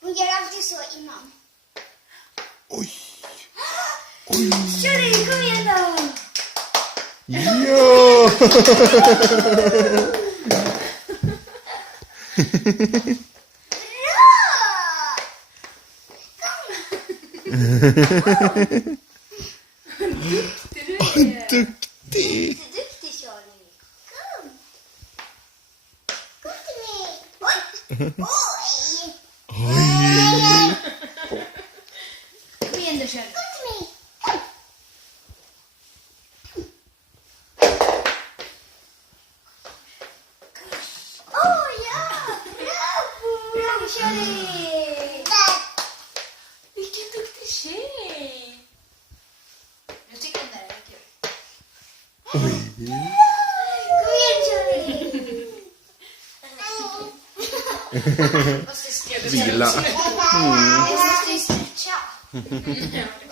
Hon gör alltid så innan. Oj. Kör dig, kom igen då. Ja! Duktig! Duktig Charlie. Kom till mig. Oj. Oj! Kom igen då Charlie. Kom till mig. Åh ja! Bravo Charlie. Vilken duktig tjej! Jag tycker den där är kul. Kom igen Charlie. Måste Vila. Jag måste ju stretcha. Ja.